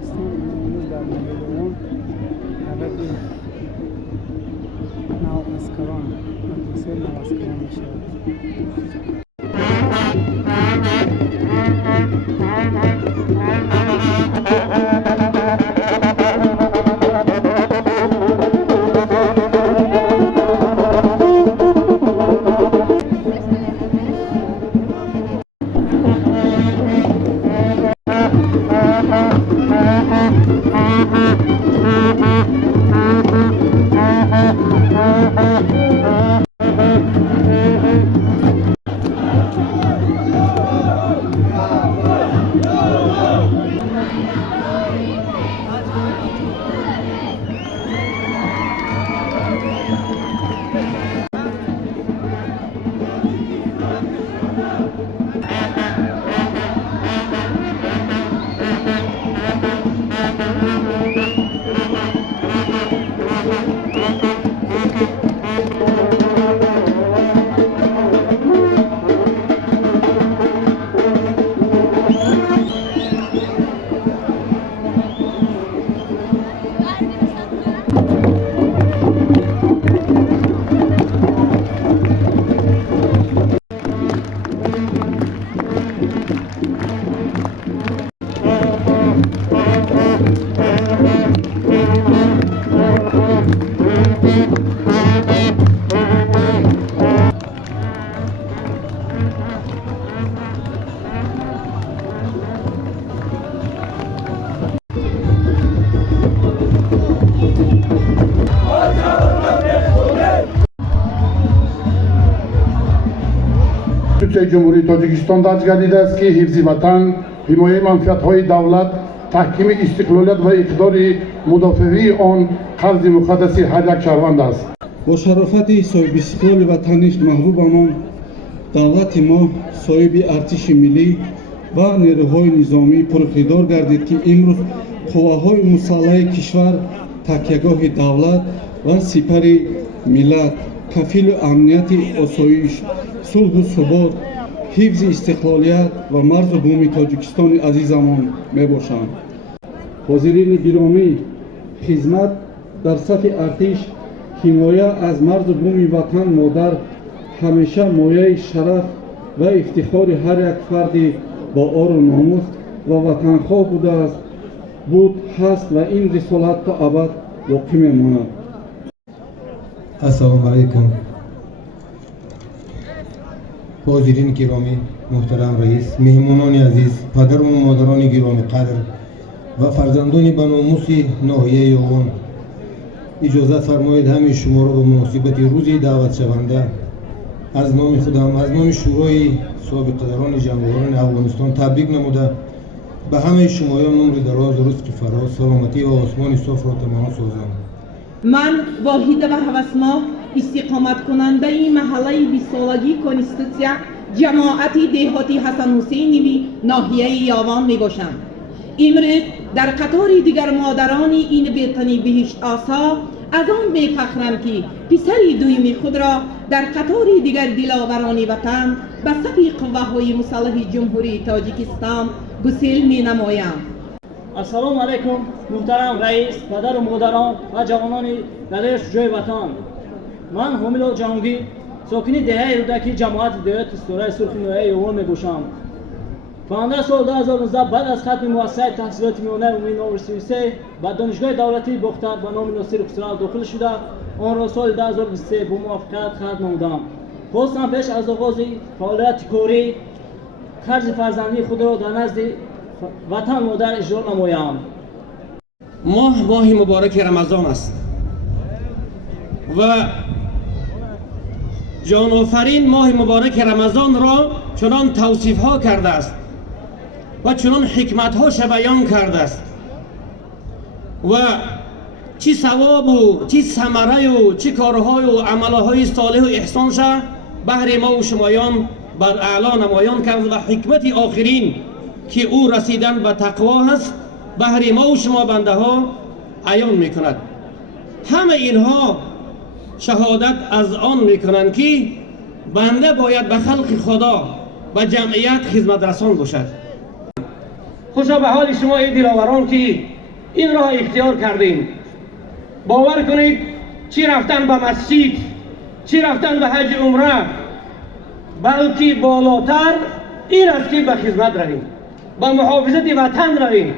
تاجیکستان امروز در نویدوان عدد نواسکران مدرسه نواسکران می شود. کنستیتوسیای جمهوری تاجیکستان درج گردیده است که حفظ وطن، حمایت منفعت‌های دولت، تحکیم استقلالیت و اقتدار مدافعی آن قرض مقدس هر یک شهروند است. با شرافت صاحب استقلال وطنی محبوبمان، دولت ما صاحب ارتش ملی و نیروهای نظامی پراقتدار گردید که امروز قواهای مسلح کشور تکیهگاه دولت و سپر ملت کفیل امنیت آسایش، صلح و ثبات، حفظ استقلالیت و مرز و بوم تاجیکستان عزیزمان میباشند. حاضرین گرامی، خدمت در صف ارتش، حمایت از مرز و بوم وطن مادر همیشه مایه شرف و افتخار هر یک فرد با آر و ناموس و وطنخواه بوده است، بود، هست و این رسالت تا ابد باقی میماند. السلام علیکم. حاضرین گرامی، محترم رئیس، مهمانان عزیز، پدر و مادران گرامی قدر و فرزندان به ناموس ناحیه یاغان، اجازه فرمایید همه شما را به مناسبت روز دعوت شونده از نام خودم، از نام شورای صاحب قدران جنگاوران افغانستان تبریک نموده به همه شمایان عمر دراز و رزق فراز، سلامتی و آسمان صاف را تمام سازم. من واحد و هوسناک استقامت کننده محله 20 سالگی کنستیتوسیا جماعت دهاتی حسن حسینی ناحیه یاوان می باشم. امروز در قطار دیگر مادران این بیتنی بهشت آسا از آن بفخرم که پسر دویم خود را در قطار دیگر دلاوران وطن به صف قوه‌های مسلح جمهوری تاجیکستان گسیل می نمایم. السلام علیکم محترم رئیس، پدر و مادران و جوانان دلیر شجاع وطن. من حامد جهانگیر، ساکن دهه رودکی جماعت دهات استوره سرخ ناحیه یاوان می باشم. 15 سال 2019 بعد از ختم مؤسسه تحصیلات میانه عمومی نمره 33 به دانشگاه دولتی بختر به نام ناصر خسرو داخل شده، آن را سال 2023 با موفقیت ختم نمودم. خواستم پیش از آغاز فعالیت کاری قرض فرزندی خود را در نزد وطن مادر اجرا نمایم. ماه مبارک رمضان است و جان آفرین ماه مبارک رمضان را چنان توصیف ها کرده است و چنان حکمت هاش بیان کرده است و چی ثواب و چی ثمره و چی کارهای و عملهای صالح و احسانش بهر ما و شمایان بر اعلا نمایان کرد و حکمت آخرین که او رسیدن به تقوا هست بهر ما و شما بنده ها عیان می کند. همه اینها شهادت از آن می کنند که بنده باید به خلق خدا و جمعیت خدمت رسان باشد. خوشا به حال شما ای دلاوران که این راه اختیار کردین. باور کنید چی رفتن به مسجد، چی رفتن به حج عمره، بلکه بالاتر این است که به خدمت رویم، به محافظت وطن رویم.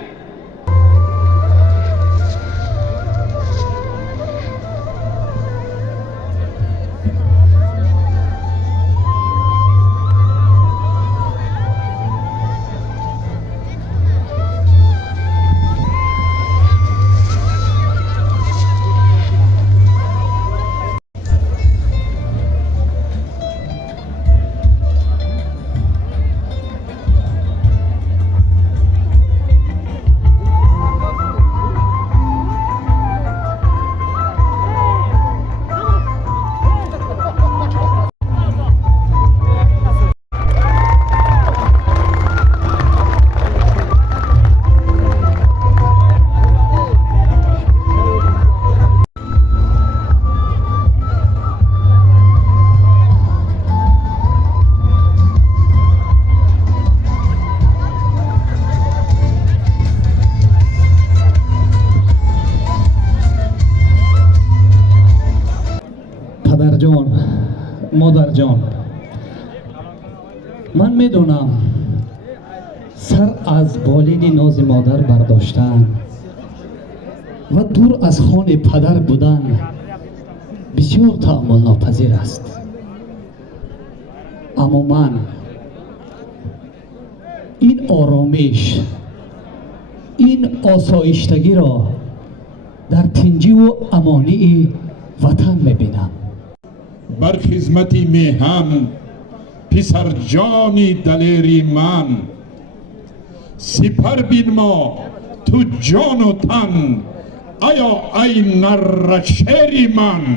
جان، مادر جان، من میدونم سر از بالین ناز مادر برداشتن و دور از خان پدر بودن بسیار تحمل ناپذیر است. اما من این آرامش، این آسایشتگی را در تنجی و امانی وطن میبینم. بر خدمتی میهم پسر جانی دلیری من، سپر بین ما تو جان و تن، آیا ای نر شیری من.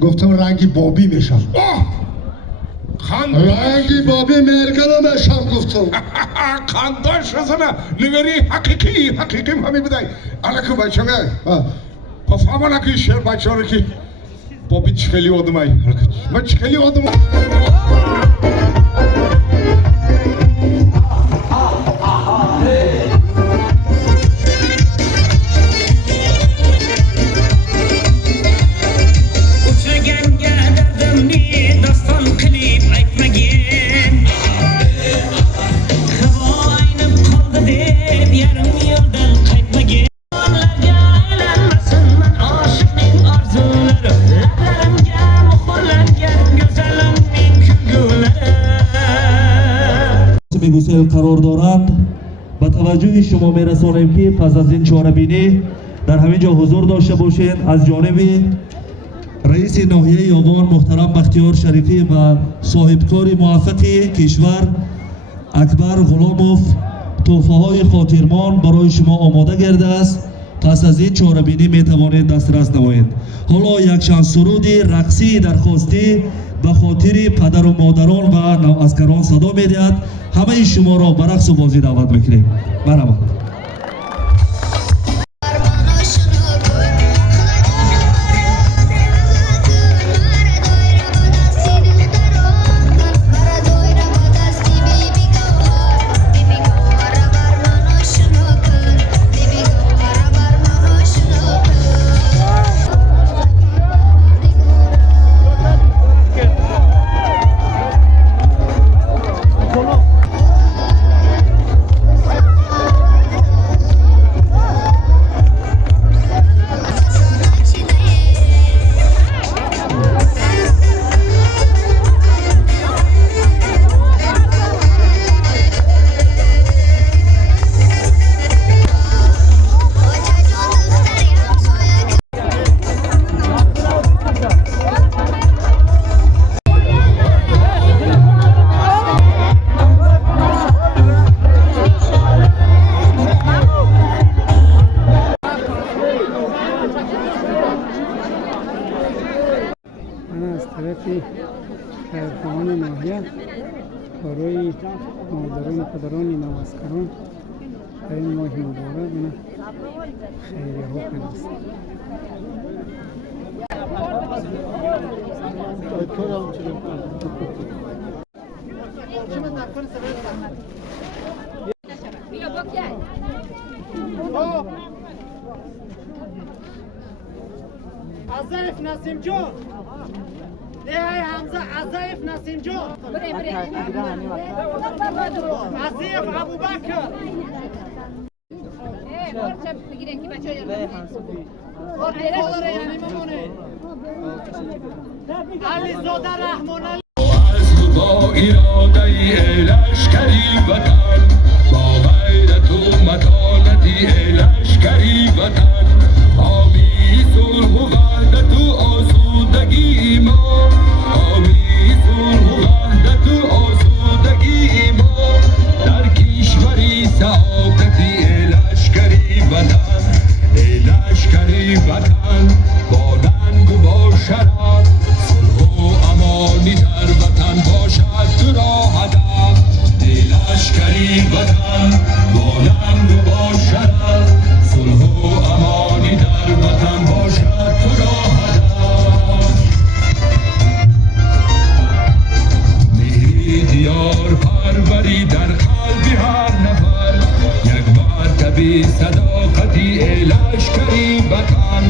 گفتم رنگی بابی میشم. رنگی بابی مرگل میشم گفتم. خاندان شزنه نگری حقیقی همی بدای. الکو بچه پفاما نکی شیر بچه رو که بابی چکلی آدمای. من چکلی آدم. Hey! مراسم گسیل قرار دارند، به توجه شما میرسانیم که پس از این چاره‌بینی در همین جا حضور داشته باشین. از جانب رئیس ناحیه یاوان محترم بختیار شریفی و صاحبکار موفق کشور اکبر غلاموف تحفه های خاطرمان برای شما آماده گرده است. پس از این چاره‌بینی می توانید دسترس نمایید. حالا یک چند سرود رقصی درخواستی به خاطر پدر و مادران و نواسکران صدا می دهد. همه شما را به رقص و بازی دعوت میکنیم. مرحبا. خواهان ناحیه برای مادران و پدران نواسکران در این ماه مبارک خیریه ها فرستیم. عزیف نسیم جان ای حمزه عزیف نسیم جان عزیف ابوبکر بگیرین که بچه ها یعنی ممونه علی زاده رحمان علی با اراده ای لشکری وطن با غیرت و متانتی ای لشکری وطن حامی صلح و وحدت و آسودگی ما حامی صلح و وحدت و آسودگی ما در کشوری سعادتی ای لشکری وطن ای لشکری وطن با ننگ و با شرف صلح و امانی در وطن باشد تو را هدف ای لشکری وطن با ننگ و با شرف صلح و امانی در وطن باشد تو را هدف مهری دیار پروری در قلب هر نفر یک مرتبه صداقتی ای لشکری وطن